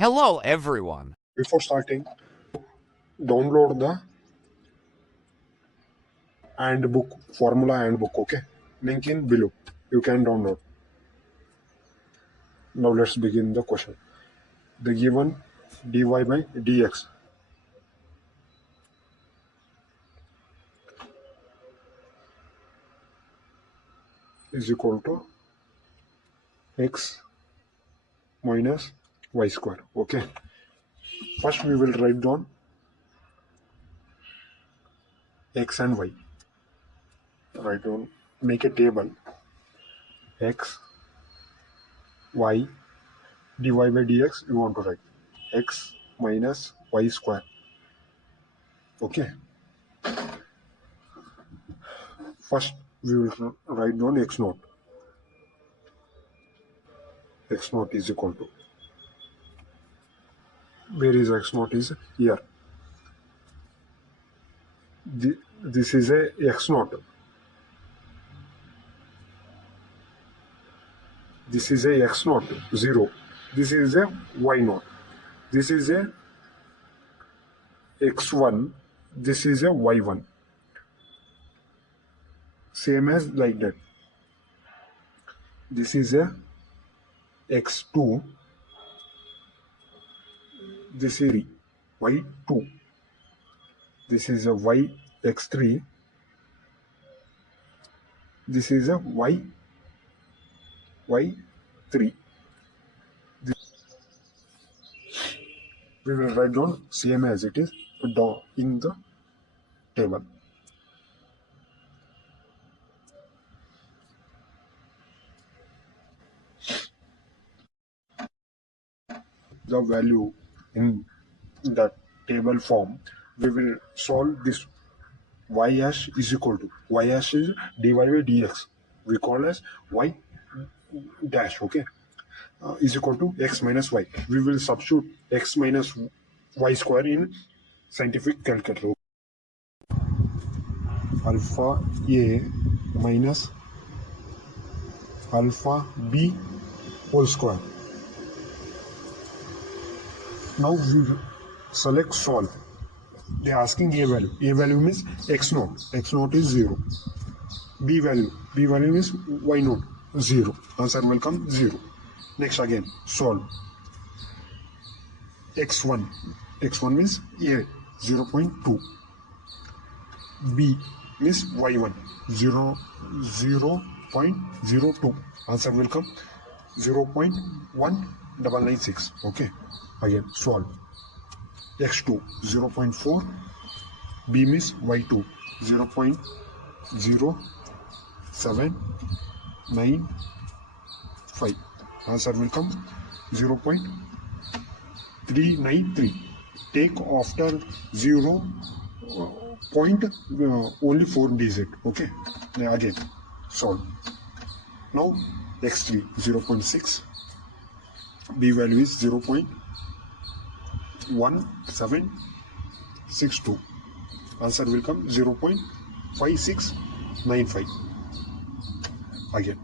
Hello, everyone. Before starting, download the handbook, formula handbook, okay? Link in below. You can download. Now let's begin the question. The given dy by dx is equal to x minus y square, okay? First we will write down x and y. Write down, make a table x, y, dy by dx. You want to write x minus y square, okay? First we will write down x naught. X naught is equal to, where is x naught? Is here. This is a x naught. This is a x naught, 0. This is a y naught. This is a x1. This is a y1. Same as like that. This is a x2. This is y2. This is a x3. This is a y3. We will write down same as it is down in the table. The value in the table form, we will solve this. Y hash is equal to, y hash is dy by dx, we call as y dash, okay, is equal to x minus y. We will substitute x minus y square in scientific calculator. Alpha a minus alpha b whole square. Now we select solve. They are asking a value. A value means x naught. X naught is 0. B value. B value means y naught. 0. Answer will come 0. Next again solve. X1. X1 means a 0.2. B means y1 0.02. Answer will come 0.1996. Okay. Again solve. X2 0.4. B means y2 0.0795. Answer will come 0.393. Take after 0 point only 4 digit. Okay. Now again solve. Now x3 0.6. B value is 0.1762. Answer will come 0.5695. Again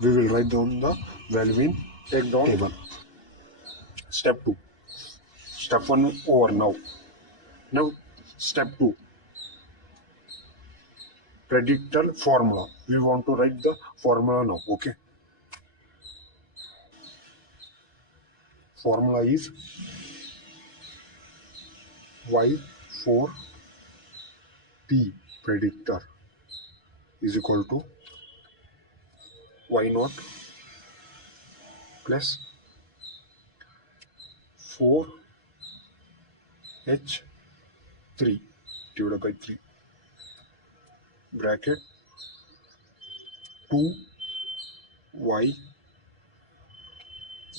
we will write down the value in take down table. Step 2. Step 1 over now. Now step 2. Predictor formula. We want to write the formula now. Okay. Formula is y4t predictor is equal to y naught plus 4h3 divided by 3 bracket 2y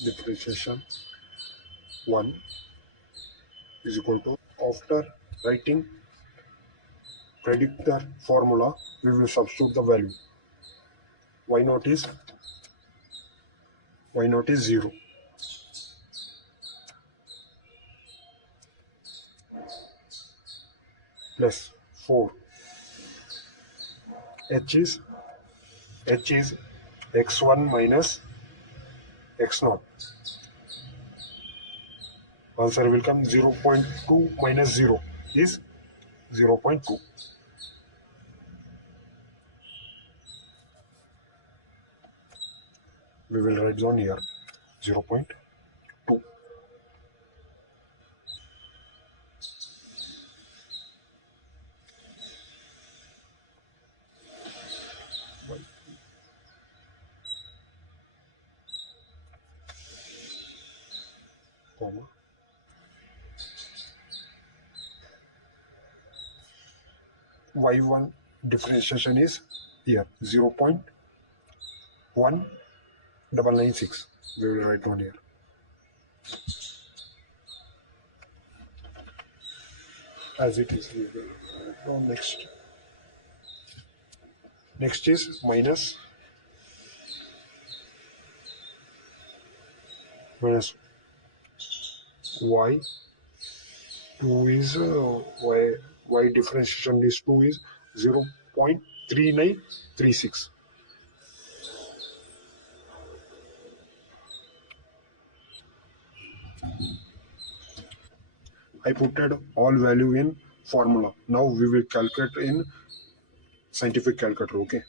differentiation 1 is equal to, after writing predictor formula, we will substitute the value. Y naught is 0. Plus 4. H is x1 minus x naught Answer will come 0.2 minus 0 is 0.2. We will write down here 0.2. Comma. Y1 differentiation is here 0.1996. We will write down here. As it is, we will write down next. Next is minus y. 2 is y differentiation is 2 is 0.3936. I put all value in formula. Now we will calculate in scientific calculator. Okay.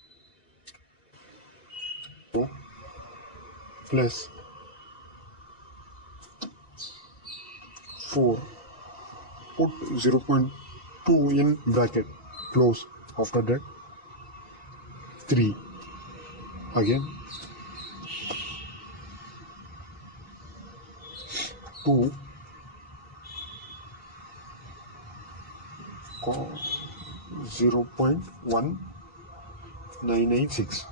Plus 4. Put 0.2 in bracket. Close. After that 3. Again 2. 0.1996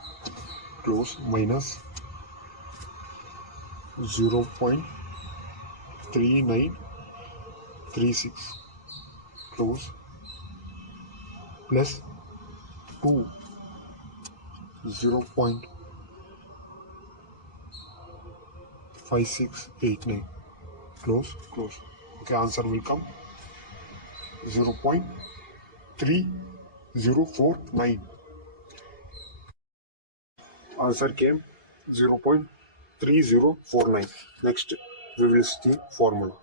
close minus 0.3936 close plus 2 0.5689 close. Okay, answer will come 0.3049. Answer came 0.3049. Next, we will see formula.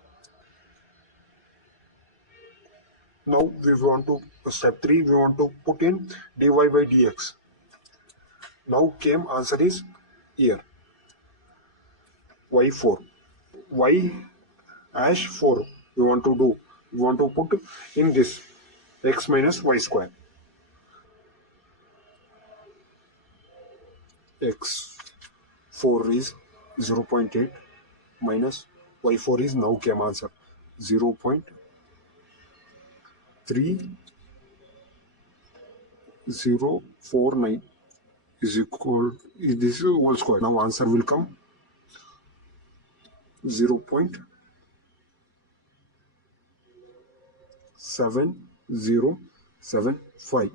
Now we want to step 3. We want to put in dy by dx. Now came answer is here y4. Y hash 4 we want to do. We want to put in this x minus y square. X4 is 0.8 minus y4 is now came answer 0.3049 is equal, this is whole square. Now answer will come 0.7075.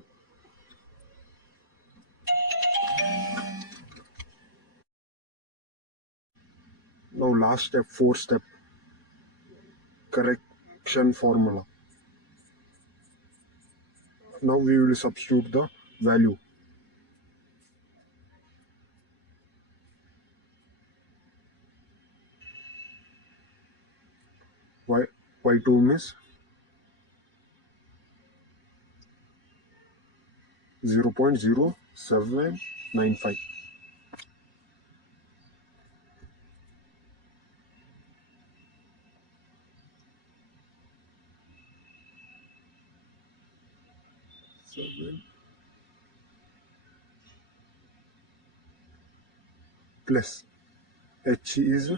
Now last step, 4th step, correction formula. Now we will substitute the value. Y2 means 0.0795. Plus H is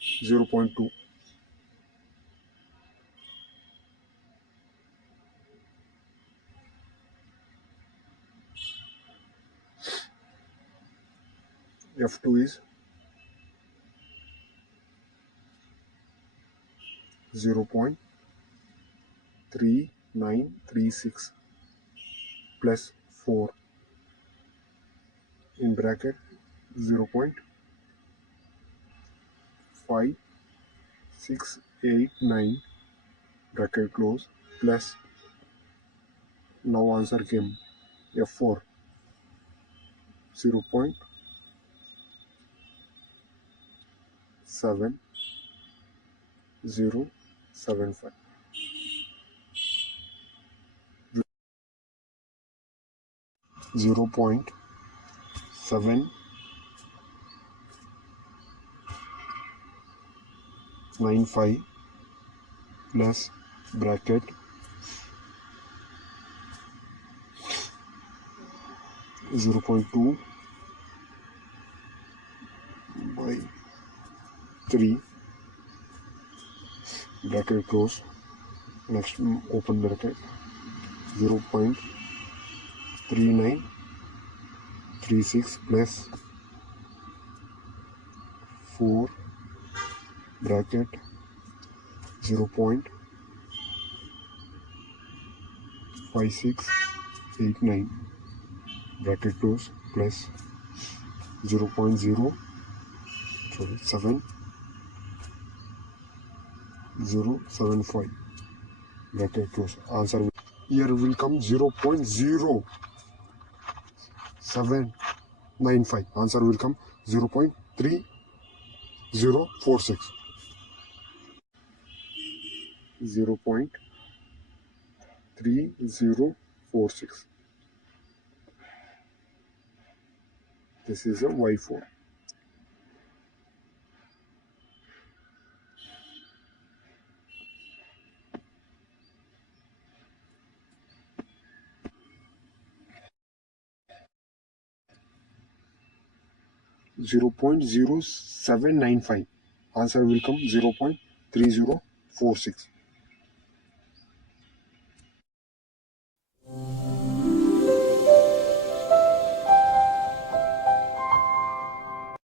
0.2. F2 is 0.3936 plus 4 in bracket 0.5689 bracket close plus now answer came F4 0.7 0.075. 0.795 plus bracket 0.2 by 3 bracket close, next open bracket 0.3936 plus 4 bracket 0.5689 bracket close plus 0.075 bracket close. Answer here will come 0.0795. Answer will come 0.3046. 0.3046. This is a y4. Zero point 0.0795. Answer will come 0.3046.